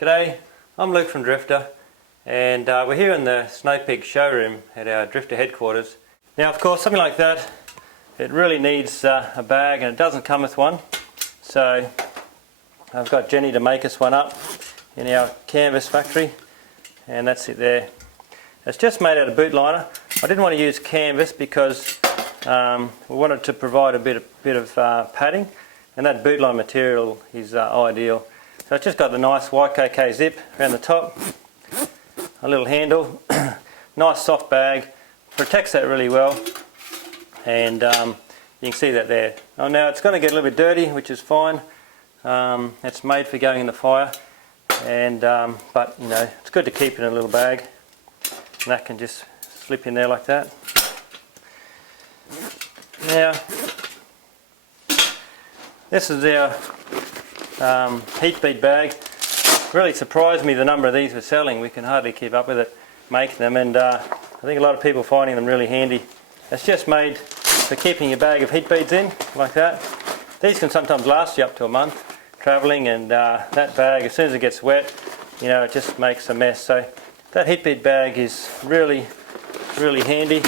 G'day, I'm Luke from Drifta, and we're here in the Snow Peak showroom at our Drifta headquarters. Now of course something like that, it really needs a bag, and it doesn't come with one, so I've got Jenny to make us one up in our canvas factory, and that's it there. It's just made out of boot liner. I didn't want to use canvas because we wanted to provide a bit of padding, and that boot liner material is ideal. So it's just got the nice YKK zip around the top, a little handle, nice soft bag, protects that really well, and you can see that there. Oh, now it's going to get a little bit dirty, which is fine. It's made for going in the fire, and but you know, it's good to keep in a little bag, and that can just slip in there like that. Now this is our heat bead bag. Really surprised me the number of these we're selling. We can hardly keep up with it making them, and I think a lot of people are finding them really handy. It's just made for keeping your bag of heat beads in like that. These can sometimes last you up to a month travelling, and that bag, as soon as it gets wet, you know, it just makes a mess. So that heat bead bag is really handy.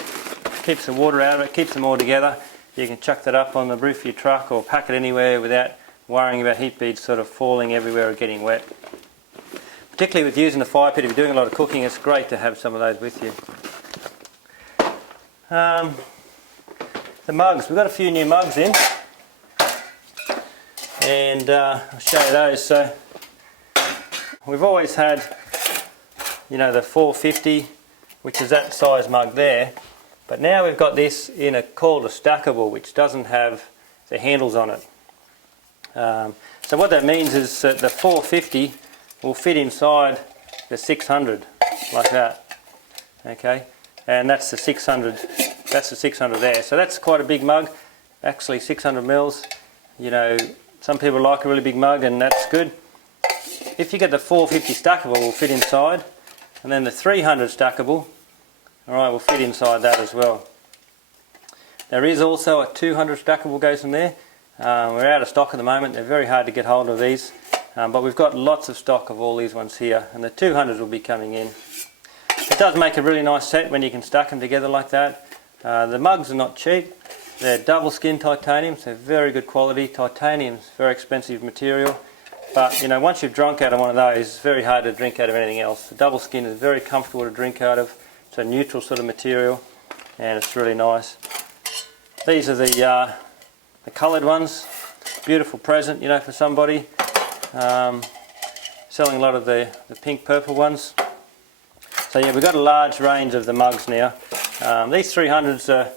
Keeps the water out of it, keeps them all together. You can chuck that up on the roof of your truck or pack it anywhere without worrying about heat beads sort of falling everywhere or getting wet. Particularly with using the fire pit, if you're doing a lot of cooking, it's great to have some of those with you. The mugs, we've got a few new mugs in, and I'll show you those. So we've always had, you know, the 450, which is that size mug there, but now we've got this in called a stackable, which doesn't have the handles on it. So what that means is that the 450 will fit inside the 600 like that. Okay, and that's the 600. That's the 600 there. So that's quite a big mug. Actually, 600 mils. You know, some people like a really big mug, and that's good. If you get the 450 stackable, will fit inside, and then the 300 stackable, all right, will fit inside that as well. There is also a 200 stackable goes in there. We're out of stock at the moment. They're very hard to get hold of these, but we've got lots of stock of all these ones here, and the 200s will be coming in. It does make a really nice set when you can stack them together like that. The mugs are not cheap. They're double skin titanium, so very good quality. Titanium's very expensive material, but you know, once you've drunk out of one of those, it's very hard to drink out of anything else. The double skin is very comfortable to drink out of. It's a neutral sort of material, and it's really nice. These are the coloured ones. Beautiful present, you know, for somebody. Selling a lot of the pink purple ones. So yeah, we've got a large range of the mugs now. These 300s are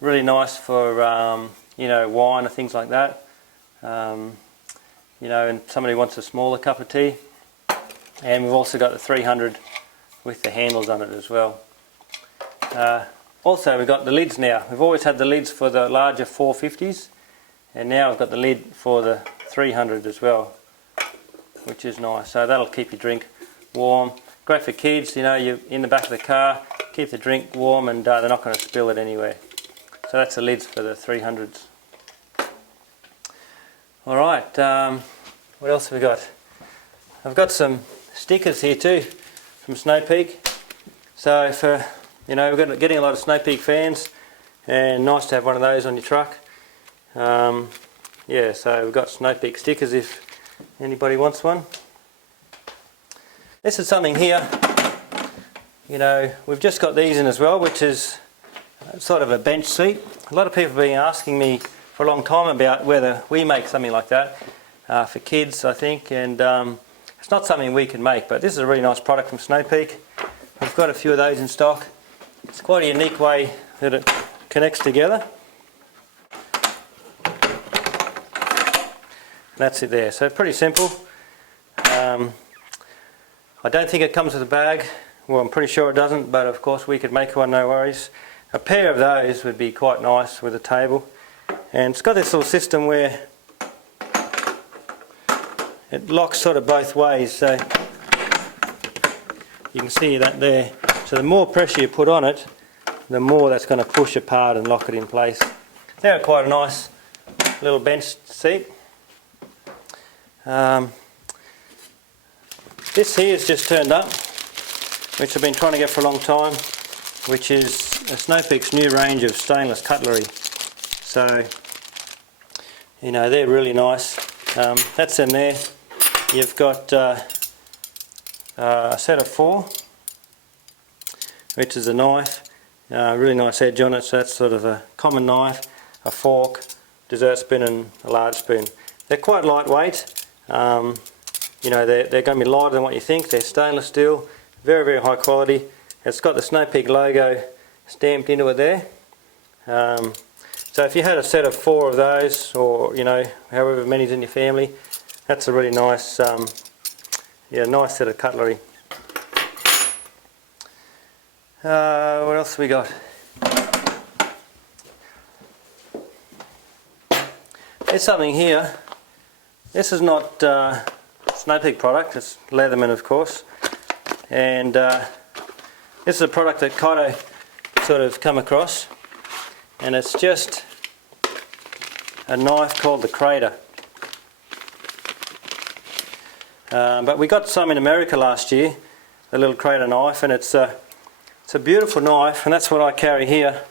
really nice for you know, wine or things like that. You know, and somebody wants a smaller cup of tea. And we've also got the 300 with the handles on it as well. Also, we've got the lids now. We've always had the lids for the larger 450s, and now we've got the lid for the 300 as well, which is nice. So that'll keep your drink warm. Great for kids, you know, you're in the back of the car, keep the drink warm, and they're not going to spill it anywhere. So that's the lids for the 300s. Alright, what else have we got? I've got some stickers here too from Snow Peak. So for, you know, we're getting a lot of Snow Peak fans, and nice to have one of those on your truck. Yeah, so we've got Snow Peak stickers if anybody wants one. This is something here, you know, we've just got these in as well, which is sort of a bench seat. A lot of people have been asking me for a long time about whether we make something like that for kids, I think, and it's not something we can make, but this is a really nice product from Snow Peak. We've got a few of those in stock. It's quite a unique way that it connects together. That's it there. So pretty simple. I don't think it comes with a bag. Well, I'm pretty sure it doesn't, but of course we could make one, no worries. A pair of those would be quite nice with a table. And it's got this little system where it locks sort of both ways, so you can see that there. So the more pressure you put on it, the more that's going to push apart and lock it in place. They're quite a nice little bench seat. This here is just turned up, which I've been trying to get for a long time, which is a Snow Peak's new range of stainless cutlery. So, you know, they're really nice. That's them there. You've got a set of 4, which is a knife, really nice edge on it, so that's sort of a common knife, a fork, dessert spoon and a large spoon. They're quite lightweight, you know, they're going to be lighter than what you think. They're stainless steel, very, very high quality. It's got the Snow Peak logo stamped into it there. So if you had a set of 4 of those, or you know, however many's in your family, that's a really nice, nice set of cutlery. What else have we got? There's something here. This is not Snow Peak product, it's Leatherman of course. And this is a product that Kaito sort of come across. And it's just a knife called the Crater. But we got some in America last year, the little Crater knife, and it's a beautiful knife, and that's what I carry here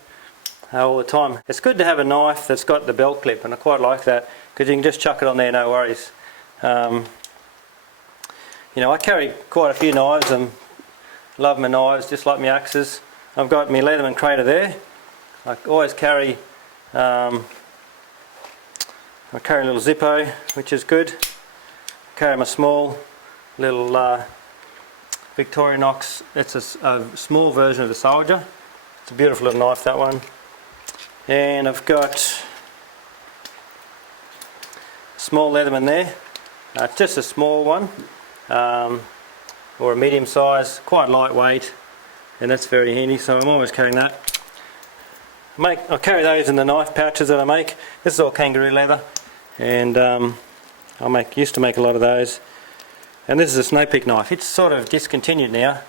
all the time. It's good to have a knife that's got the belt clip, and I quite like that because you can just chuck it on there, no worries. You know, I carry quite a few knives and love my knives just like my axes. I've got my Leatherman Crater there. I always carry I carry a little Zippo, which is good. I carry my small little Victorinox. It's a small version of the Soldier. It's a beautiful little knife, that one. And I've got a small Leatherman there. It's just a small one, or a medium size, quite lightweight, and that's very handy, so I'm always carrying that. I carry those in the knife pouches that I make. This is all kangaroo leather, and I used to make a lot of those. And this is a Snow Peak knife. It's sort of discontinued now,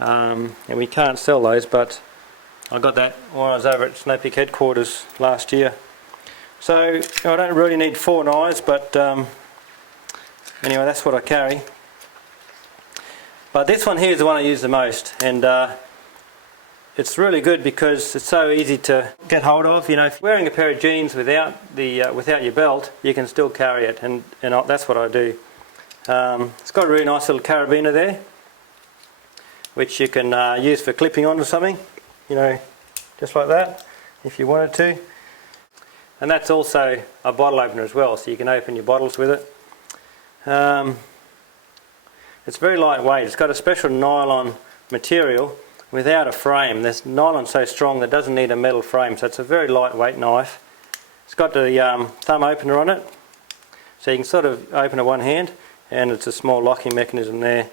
and we can't sell those, but I got that when I was over at Snow Peak headquarters last year. So I don't really need 4 knives, but anyway, that's what I carry. But this one here is the one I use the most, and it's really good because it's so easy to get hold of. You know, if you're wearing a pair of jeans without your belt, you can still carry it, and that's what I do. It's got a really nice little carabiner there, which you can use for clipping onto something, you know, just like that, if you wanted to. And that's also a bottle opener as well, so you can open your bottles with it. It's very lightweight. It's got a special nylon material without a frame. This nylon's so strong that it doesn't need a metal frame, so it's a very lightweight knife. It's got the thumb opener on it, so you can sort of open it one hand, and it's a small locking mechanism there.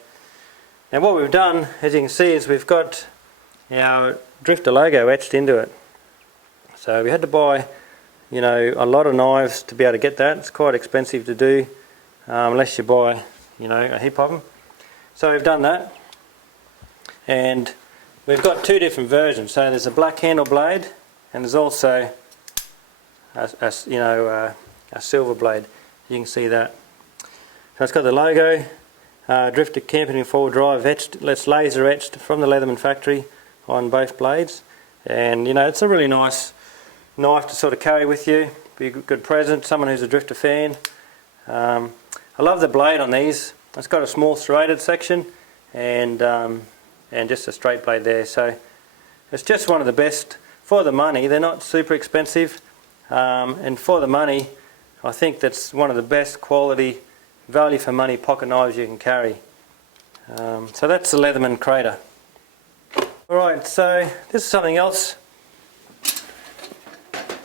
Now what we've done, as you can see, is we've got our Drifta logo etched into it. So we had to buy, you know, a lot of knives to be able to get that. It's quite expensive to do, unless you buy, you know, a heap of them. So we've done that, and we've got 2 different versions. So there's a black handle blade, and there's also a silver blade. You can see that. So it's got the logo, Drifta camping and four-wheel drive etched. It's laser etched from the Leatherman factory on both blades, and you know, it's a really nice knife to sort of carry with you. Be a good present. Someone who's a Drifta fan. I love the blade on these. It's got a small serrated section and just a straight blade there, so it's just one of the best for the money. They're not super expensive, and for the money I think that's one of the best quality, value for money pocket knives you can carry. So that's the Leatherman Crater. Alright, so this is something else.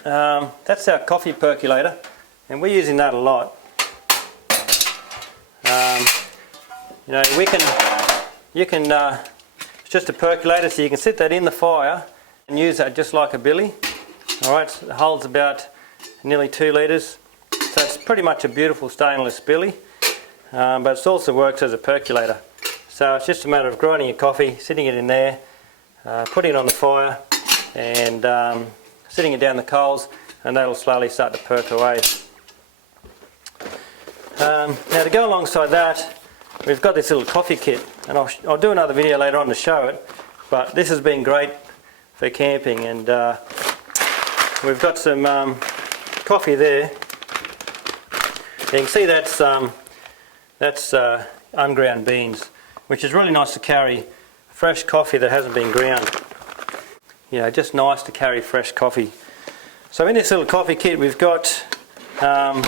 That's our coffee percolator, and we're using that a lot. You know, it's just a percolator, so you can sit that in the fire and use that just like a billy. Alright, so it holds about nearly 2 litres, so it's pretty much a beautiful stainless billy, but it also works as a percolator. So it's just a matter of grinding your coffee, sitting it in there, putting it on the fire, and sitting it down the coals, and that'll slowly start to perk away. Now to go alongside that, we've got this little coffee kit, and I'll do another video later on to show it, but this has been great for camping. And we've got some coffee there. You can see that's unground beans, which is really nice to carry fresh coffee that hasn't been ground. You know, just nice to carry fresh coffee. So in this little coffee kit we've got a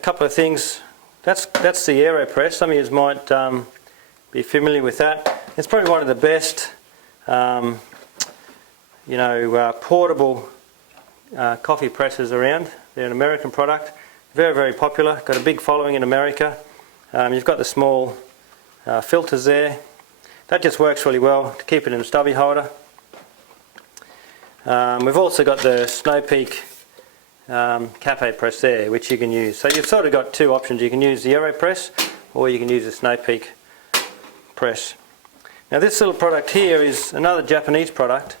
couple of things. That's the AeroPress. Some of you might be familiar with that. It's probably one of the best portable coffee presses around. They're an American product. Very, very popular. Got a big following in America. You've got the small filters there. That just works really well to keep it in a stubby holder. We've also got the Snow Peak cafe press there, which you can use. So you've sort of got two options. You can use the AeroPress, or you can use the Snow Peak press. Now this little product here is another Japanese product,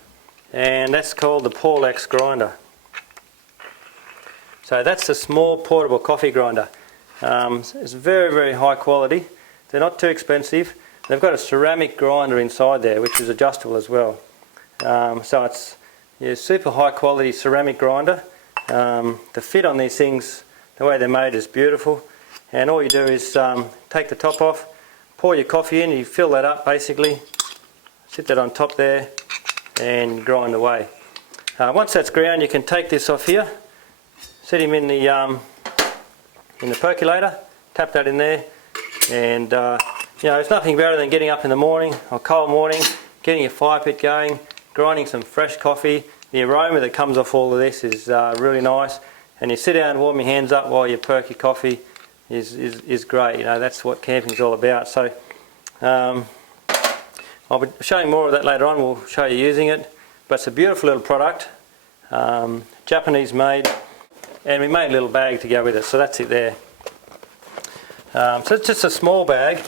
and that's called the Percolator grinder. So that's a small portable coffee grinder. It's very, very high quality. They're not too expensive. They've got a ceramic grinder inside there, which is adjustable as well. So it's a super high quality ceramic grinder. The fit on these things, the way they're made, is beautiful. And all you do is take the top off, pour your coffee in, you fill that up basically, sit that on top there and grind away. Once that's ground, you can take this off here, set him in the percolator, tap that in there, and it's nothing better than getting up in the morning, or cold morning, getting your fire pit going, grinding some fresh coffee. The aroma that comes off all of this is really nice, and you sit down and warm your hands up while you perk your coffee is great. You know, that's what camping's all about. So I'll be showing more of that later on. We'll show you using it, but it's a beautiful little product, Japanese made, and we made a little bag to go with it, so that's it there. So it's just a small bag.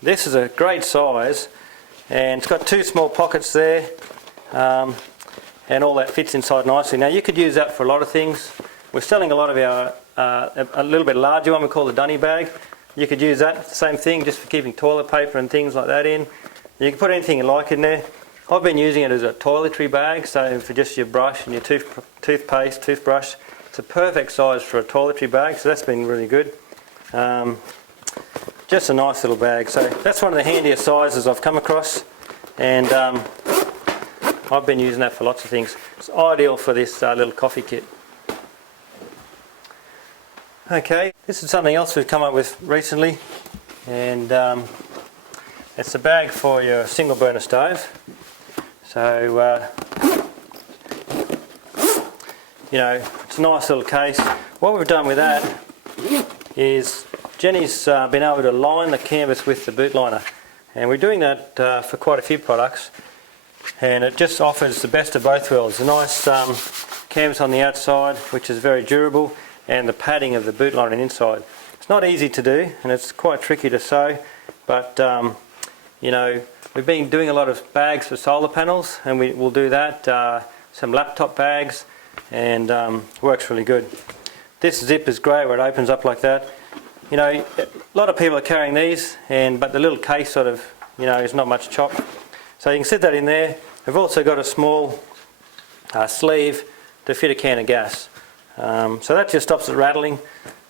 This is a great size, and it's got two small pockets there, and all that fits inside nicely. Now you could use that for a lot of things. We're selling a lot of our a little bit larger one we call the dunny bag. You could use that, same thing, just for keeping toilet paper and things like that in. You can put anything you like in there. I've been using it as a toiletry bag, so for just your brush and your toothpaste, toothbrush. It's a perfect size for a toiletry bag, so that's been really good. Just a nice little bag. So that's one of the handiest sizes I've come across, and I've been using that for lots of things. It's ideal for this little coffee kit. Okay, this is something else we've come up with recently, and it's a bag for your single burner stove. So it's a nice little case. What we've done with that is Jenny's been able to line the canvas with the boot liner, and we're doing that for quite a few products, and it just offers the best of both worlds. A nice canvas on the outside, which is very durable, and the padding of the boot liner inside. It's not easy to do, and it's quite tricky to sew, but we've been doing a lot of bags for solar panels, and we'll do that, some laptop bags, and works really good. This zip is great where it opens up like that. A lot of people are carrying these, but the little case sort of, is not much chop. So you can sit that in there. We've also got a small sleeve to fit a can of gas. So that just stops it rattling,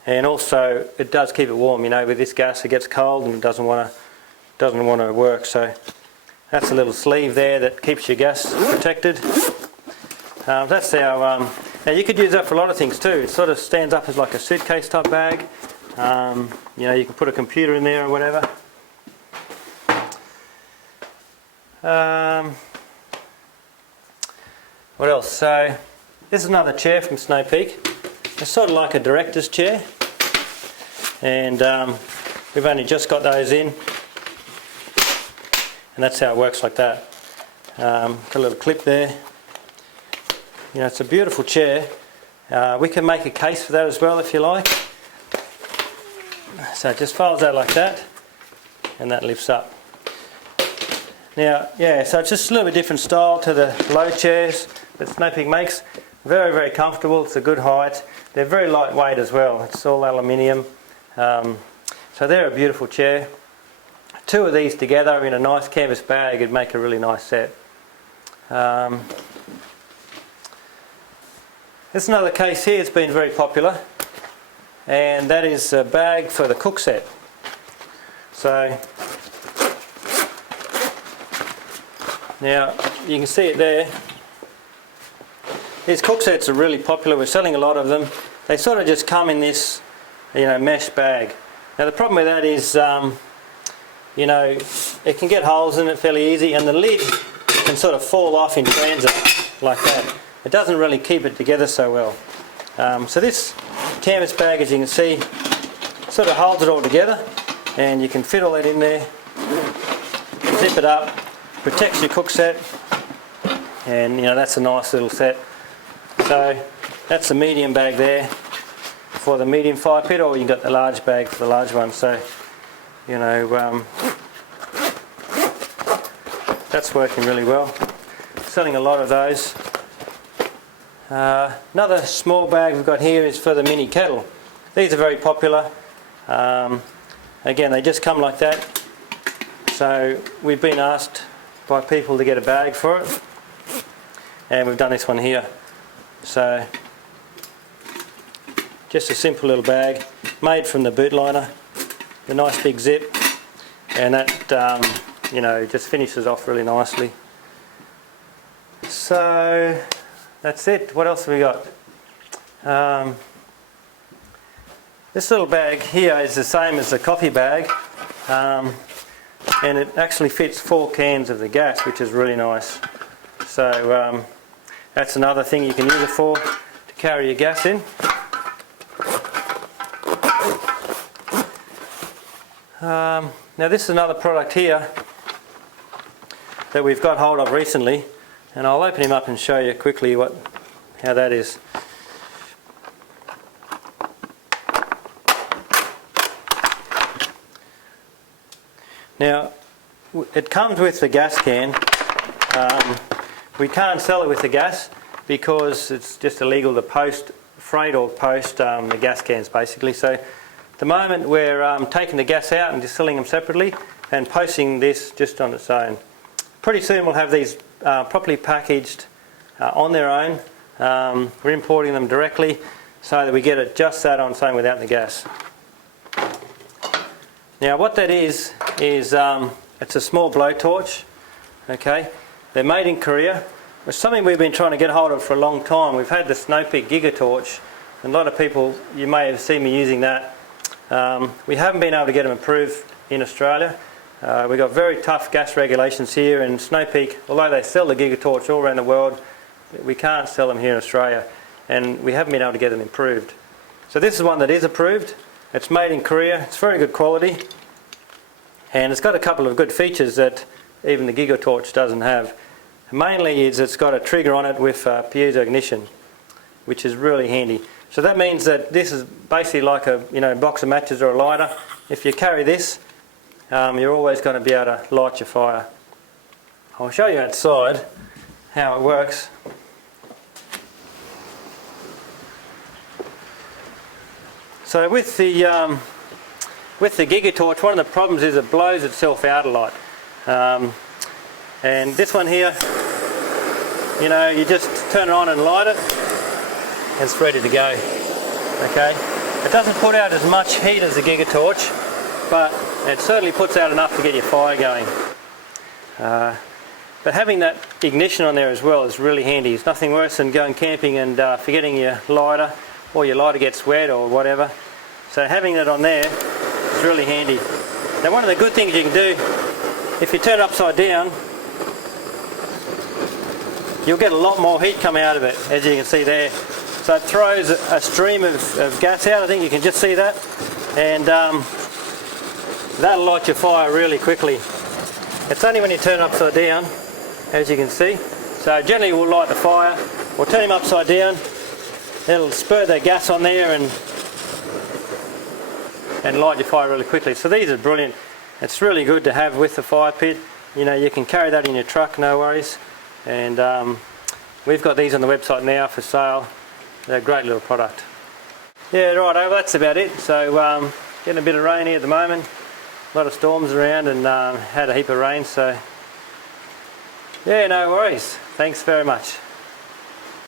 and also it does keep it warm. With this gas it gets cold and it doesn't want to work. So that's a little sleeve there that keeps your gas protected. That's our. Now you could use that for a lot of things too. It sort of stands up as like a suitcase type bag. You can put a computer in there or whatever. What else? So this is another chair from Snow Peak. It's sort of like a director's chair, and we've only just got those in, and that's how it works, like that. Got a little clip there. It's a beautiful chair. We can make a case for that as well if you like. So it just folds out like that, and that lifts up. Now, so it's just a little bit different style to the low chairs that Snow Peak makes. Very, very comfortable. It's a good height. They're very lightweight as well. It's all aluminium. So So they're a beautiful chair. Two of these together in a nice canvas bag would make a really nice set. There's another case here that's been very popular, and that is a bag for the cook set. So now you can see it there. These cook sets are really popular. We're selling a lot of them. They sort of just come in this, mesh bag. Now the problem with that is, it can get holes in it fairly easy, and the lid can sort of fall off in transit like that. It doesn't really keep it together so well. So this canvas bag, as you can see, sort of holds it all together, and you can fit all that in there, zip it up, protects your cook set, and that's a nice little set. So that's the medium bag there for the medium fire pit, or you've got the large bag for the large one. So that's working really well. Selling a lot of those. Another small bag we've got here is for the mini kettle. These are very popular. Again, they just come like that. So we've been asked by people to get a bag for it, and we've done this one here. So just a simple little bag made from the boot liner, the nice big zip, and that just finishes off really nicely. So that's it. What else have we got? This little bag here is the same as the coffee bag, and it actually fits 4 cans of the gas, which is really nice. So that's another thing you can use it for, to carry your gas in. Now this is another product here that we've got hold of recently, and I'll open him up and show you quickly how that is. Now it comes with the gas can. We can't sell it with the gas because it's just illegal to post freight or post the gas cans basically. So at the moment we're taking the gas out and just selling them separately and posting this just on its own. Pretty soon we'll have these properly packaged on their own. We're importing them directly so that we get it just that on its own without the gas. Now what that is it's a small blowtorch. Okay, they're made in Korea. It's something we've been trying to get hold of for a long time. We've had the Snow Peak Gigatorch, and a lot of people, you may have seen me using that. We haven't been able to get them approved in Australia. We've got very tough gas regulations here, and Snow Peak, although they sell the Gigatorch all around the world, we can't sell them here in Australia, and we haven't been able to get them approved. So this is one that is approved. It's made in Korea. It's very good quality, and it's got a couple of good features that even the Gigatorch doesn't have. Mainly is it's got a trigger on it with piezo ignition, which is really handy. So that means that this is basically like a box of matches or a lighter. If you carry this, you're always going to be able to light your fire. I'll show you outside how it works. So with the Gigatorch, one of the problems is it blows itself out a lot. And this one here, you just turn it on and light it, and it's ready to go. Okay, it doesn't put out as much heat as the Gigatorch, but it certainly puts out enough to get your fire going. But having that ignition on there as well is really handy. It's nothing worse than going camping and forgetting your lighter, or your lighter gets wet or whatever. So having that on there is really handy. Now one of the good things you can do, if you turn it upside down, you'll get a lot more heat come out of it, as you can see there. So it throws a stream of gas out. I think you can just see that, and that'll light your fire really quickly. It's only when you turn it upside down, as you can see. So generally we'll light the fire. We'll turn him upside down. It'll spur that gas on there and light your fire really quickly. So these are brilliant. It's really good to have with the fire pit. You can carry that in your truck, no worries. And we've got these on the website now for sale. They're a great little product. Yeah, right, that's about it. So Getting a bit of rain here at the moment. A lot of storms around and had a heap of rain, so yeah, no worries. Thanks very much.